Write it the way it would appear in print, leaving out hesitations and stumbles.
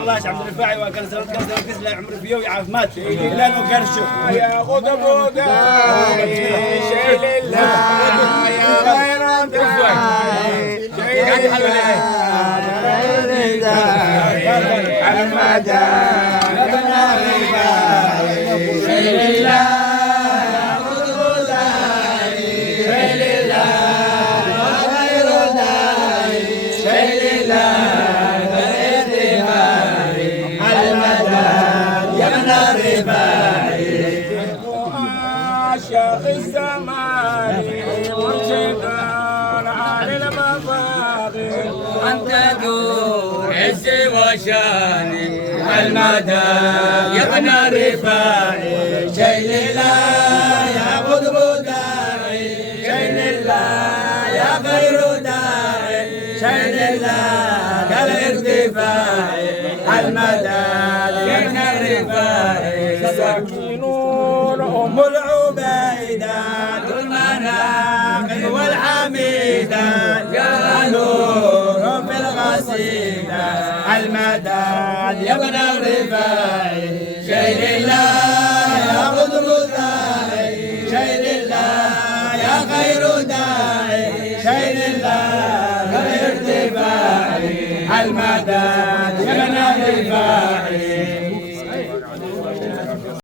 الله عبد الرفاعي وكان سنة كاس لا عمر فيه ويعرف مات لا نقرشه يا غدبو داي شيل الله يا غير داي شيل الله غير داي المدى ابن الرفاعي شيل الله يا غدبو داي شيل الله غير داي شيل الله شيخ الزمان مرشدان على المفاخر أنت ذو عز وشان المدى يا ابن الرفاعي شيل الله يا قطب داعي شيل الله يا خير داعي شيل الله كالارتفاع المدى يا ابن الرفاعي سكينون أم العبيدات المناقب والحميدات يا نور في الغسيلة المداد يا ابن الرفاعي شيل الله يا قطب داعي شيل الله يا خير داعي شيل الله كالارتفاع المداد